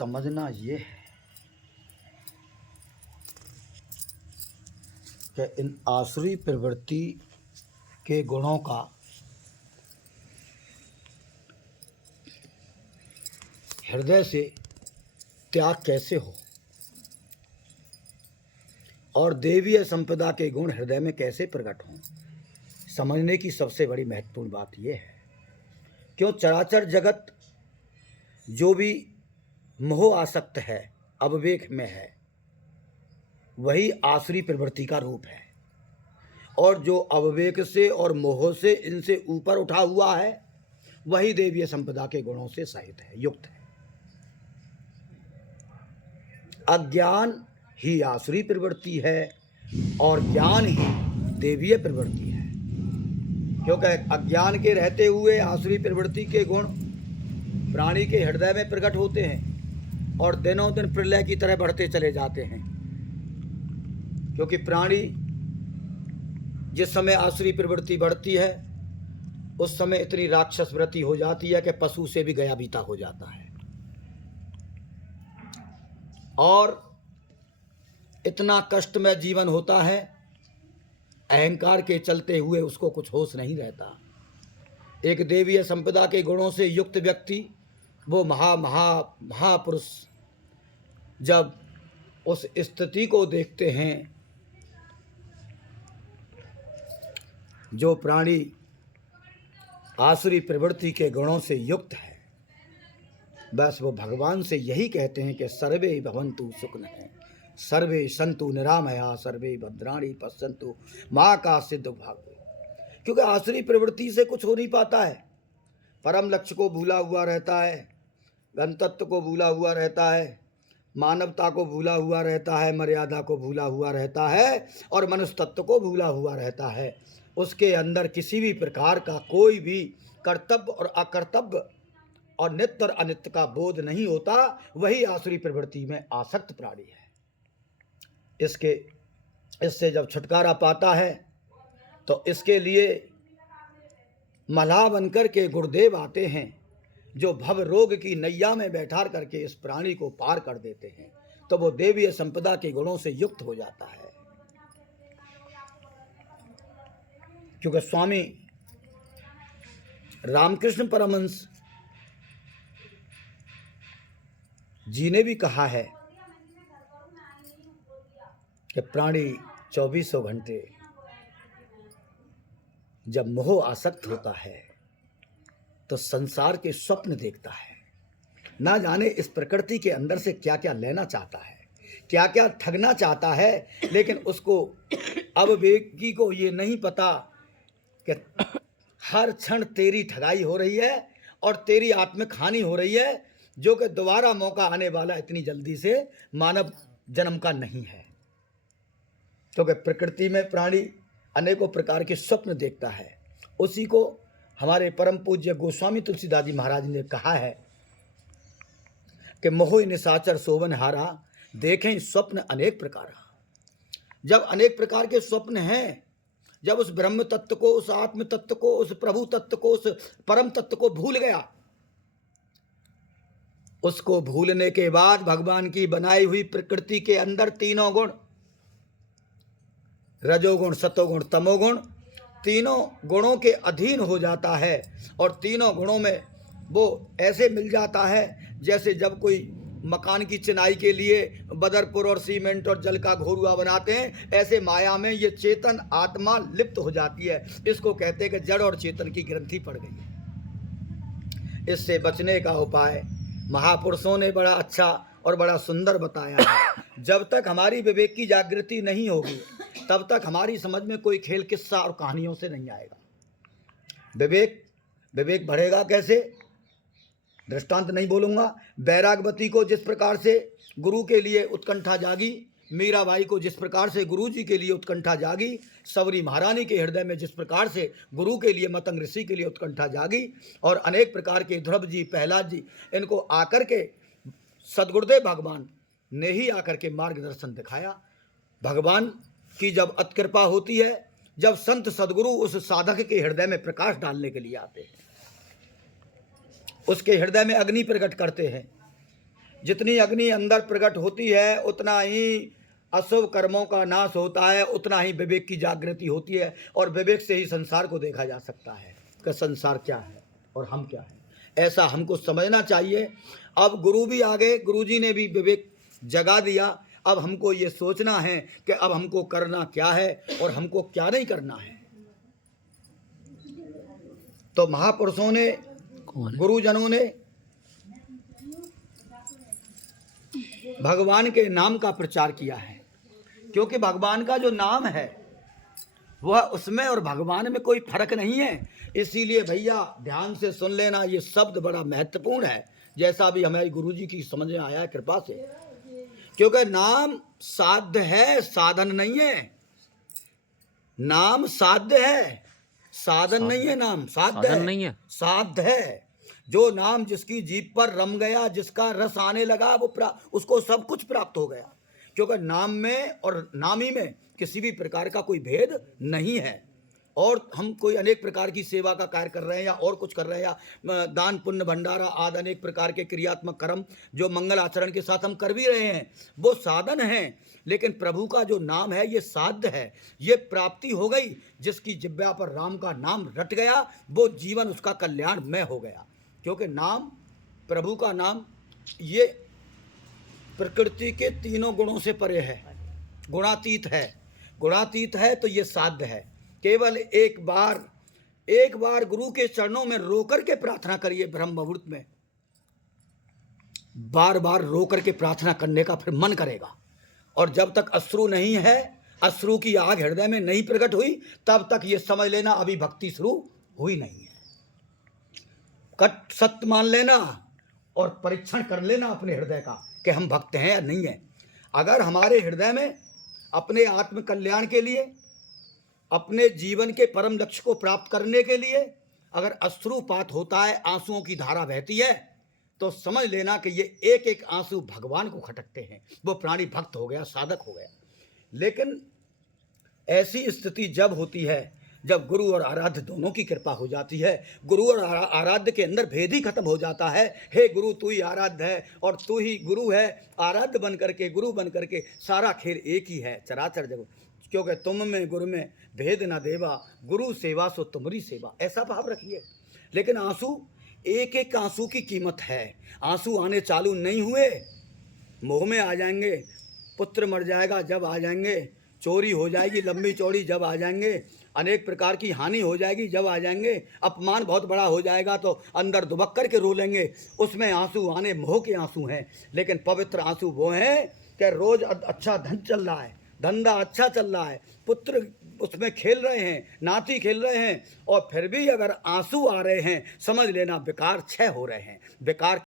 समझना ये है कि इन आसुरी प्रवृत्ति के गुणों का हृदय से त्याग कैसे हो और देवीय संपदा के गुण हृदय में कैसे प्रकट हों, समझने की सबसे बड़ी महत्वपूर्ण बात यह है। क्यों चराचर जगत जो भी मोह आसक्त है, अविवेक में है, वही आसुरी प्रवृत्ति का रूप है। और जो अविवेक से और मोह से इनसे ऊपर उठा हुआ है, वही देवीय संपदा के गुणों से सहित है, युक्त है। अज्ञान ही आसुरी प्रवृत्ति है और ज्ञान ही देवीय प्रवृत्ति है। क्योंकि अज्ञान के रहते हुए आसुरी प्रवृत्ति के गुण प्राणी के हृदय में प्रकट होते हैं और दिनों दिन प्रलय की तरह बढ़ते चले जाते हैं। क्योंकि प्राणी जिस समय आसुरी प्रवृत्ति बढ़ती है, उस समय इतनी राक्षस वृत्ति हो जाती है कि पशु से भी गया बीता हो जाता है और इतना कष्टमय जीवन होता है, अहंकार के चलते हुए उसको कुछ होश नहीं रहता। एक देवीय संपदा के गुणों से युक्त व्यक्ति, वो महापुरुष जब उस स्थिति को देखते हैं, जो प्राणी आसुरी प्रवृत्ति के गुणों से युक्त है, बस वो भगवान से यही कहते हैं कि सर्वे भवन्तु सुखिनः सर्वे सन्तु निरामया सर्वे भद्राणि पश्यन्तु माँ का सिद्ध भाग। क्योंकि आसुरी प्रवृत्ति से कुछ हो नहीं पाता है, परम लक्ष्य को भूला हुआ रहता है, गंतत्व को भूला हुआ रहता है, मानवता को भूला हुआ रहता है, मर्यादा को भूला हुआ रहता है और मनुष्य तत्व को भूला हुआ रहता है। उसके अंदर किसी भी प्रकार का कोई भी कर्तव्य और अकर्तव्य और नित्य और अनित्य का बोध नहीं होता, वही आसुरी प्रवृत्ति में आसक्त प्राणी है। इससे जब छुटकारा पाता है तो इसके लिए मल्लाह बनकर के गुरुदेव आते हैं, जो भव रोग की नैया में बैठा करके इस प्राणी को पार कर देते हैं, तो वो देवीय संपदा के गुणों से युक्त हो जाता है। क्योंकि स्वामी रामकृष्ण परमहंस जी ने भी कहा है कि प्राणी 2400 घंटे जब मोह आसक्त होता है तो संसार के स्वप्न देखता है। ना जाने इस प्रकृति के अंदर से क्या क्या लेना चाहता है, क्या क्या ठगना चाहता है, लेकिन उसको अविवेकी को ये नहीं पता कि हर क्षण तेरी ठगाई हो रही है और तेरी आत्मिक हानि हो रही है, जो कि दोबारा मौका आने वाला इतनी जल्दी से मानव जन्म का नहीं है। क्योंकि प्रकृति में प्राणी अनेकों प्रकार के स्वप्न देखता है। उसी को हमारे परम पूज्य गोस्वामी तुलसीदास जी महाराज ने कहा है कि मोह निशाचर शोभन हारा देखें स्वप्न अनेक प्रकार। जब अनेक प्रकार के स्वप्न हैं, जब उस ब्रह्म तत्व को, उस आत्म तत्व को, उस प्रभु तत्व को, उस परम तत्व को भूल गया, उसको भूलने के बाद भगवान की बनाई हुई प्रकृति के अंदर तीनों गुण, रजोगुण, सतोगुण, तमोगुण, तीनों गुणों के अधीन हो जाता है और तीनों गुणों में वो ऐसे मिल जाता है जैसे जब कोई मकान की चिनाई के लिए बदरपुर और सीमेंट और जल का घोरुआ बनाते हैं, ऐसे माया में ये चेतन आत्मा लिप्त हो जाती है। इसको कहते हैं कि जड़ और चेतन की ग्रंथि पड़ गई है। इससे बचने का उपाय महापुरुषों ने बड़ा अच्छा और बड़ा सुंदर बताया है। जब तक हमारी विवेक की जागृति नहीं होगी, तब तक हमारी समझ में कोई खेल किस्सा और कहानियों से नहीं आएगा। विवेक बढ़ेगा कैसे? दृष्टांत नहीं बोलूँगा। बैरागवती को जिस प्रकार से गुरु के लिए उत्कंठा जागी, मीराबाई को जिस प्रकार से गुरु जी के लिए उत्कंठा जागी, सवरी महारानी के हृदय में जिस प्रकार से गुरु के लिए, मतंग ऋषि के लिए उत्कंठा जागी, और अनेक प्रकार के ध्रुव जी, प्रहलाद जी, इनको आकर के सदगुरुदेव भगवान ने ही आकर के मार्गदर्शन दिखाया। भगवान की जब अतकृपा होती है, जब संत सदगुरु उस साधक के हृदय में प्रकाश डालने के लिए आते हैं, उसके हृदय में अग्नि प्रकट करते हैं, जितनी अग्नि अंदर प्रकट होती है उतना ही अशुभ कर्मों का नाश होता है, उतना ही विवेक की जागृति होती है, और विवेक से ही संसार को देखा जा सकता है कि संसार क्या है और हम क्या हैं। ऐसा हमको समझना चाहिए। अब गुरु भी आ गए, गुरु जी ने भी विवेक जगा दिया। अब हमको ये सोचना है कि अब हमको करना क्या है और हमको क्या नहीं करना है। तो महापुरुषों ने, गुरुजनों ने भगवान के नाम का प्रचार किया है, क्योंकि भगवान का जो नाम है वह उसमें और भगवान में कोई फर्क नहीं है। इसीलिए भैया ध्यान से सुन लेना, ये शब्द बड़ा महत्वपूर्ण है, जैसा भी हमारे गुरु जी की समझ में आया है कृपा से। क्योंकि नाम साध्य है, साधन नहीं है। नाम साध्य है, साधन नहीं है। नाम साध्य है, साध्य है। जो नाम जिसकी जीभ पर रम गया, जिसका रस आने लगा, वो उसको सब कुछ प्राप्त हो गया। क्योंकि नाम में और नामी में किसी भी प्रकार का कोई भेद नहीं है। और हम कोई अनेक प्रकार की सेवा का कार्य कर रहे हैं या और कुछ कर रहे हैं, या दान पुण्य भंडारा आदि अनेक प्रकार के क्रियात्मक कर्म जो मंगल आचरण के साथ हम कर भी रहे हैं, वो साधन हैं। लेकिन प्रभु का जो नाम है ये साध्य है, ये प्राप्ति हो गई। जिसकी जिह्वा पर राम का नाम रट गया वो जीवन उसका कल्याणमय हो गया। क्योंकि नाम, प्रभु का नाम, ये प्रकृति के तीनों गुणों से परे है, गुणातीत है। गुणातीत है तो ये साध्य है। केवल एक बार गुरु के चरणों में रोकर के प्रार्थना करिए। ब्रह्म मुहूर्त में बार बार रोकर के प्रार्थना करने का फिर मन करेगा। और जब तक अश्रु नहीं है, अश्रु की आग हृदय में नहीं प्रकट हुई, तब तक ये समझ लेना अभी भक्ति शुरू हुई नहीं है। कट सत्य मान लेना और परीक्षण कर लेना अपने हृदय का कि हम भक्त हैं या नहीं हैं। अगर हमारे हृदय में अपने आत्म कल्याण के लिए, अपने जीवन के परम लक्ष्य को प्राप्त करने के लिए अगर अश्रुपात होता है, आंसुओं की धारा बहती है, तो समझ लेना कि ये एक एक आंसू भगवान को खटकते हैं। वो प्राणी भक्त हो गया, साधक हो गया। लेकिन ऐसी स्थिति जब होती है जब गुरु और आराध्य दोनों की कृपा हो जाती है। गुरु और आराध्य के अंदर भेद ही खत्म हो जाता है। हे गुरु, तू ही आराध्य है और तू ही गुरु है। आराध्य बन करके, गुरु बन करके सारा खेल एक ही है, चराचर जगत। क्योंकि तुम में गुरु में भेद न देवा, गुरु सेवा सो तुम्हारी सेवा, ऐसा भाव रखिए। लेकिन आंसू, एक एक आंसू की कीमत है। आंसू आने चालू नहीं हुए, मोह में आ जाएंगे, पुत्र मर जाएगा जब आ जाएंगे, चोरी हो जाएगी लंबी चौड़ी जब आ जाएंगे, अनेक प्रकार की हानि हो जाएगी जब आ जाएंगे, अपमान बहुत बड़ा हो जाएगा तो अंदर दुबक कर के रो लेंगे। उसमें आंसू आने मोह के आंसू हैं। लेकिन पवित्र आंसू वो हैं कि रोज अच्छा धन चल रहा है, धंधा अच्छा चल रहा है, पुत्र उसमें खेल रहे हैं, नाती खेल रहे हैं, और फिर भी अगर आंसू आ रहे हैं, समझ लेना बेकार क्षय हो रहे हैं। बेकार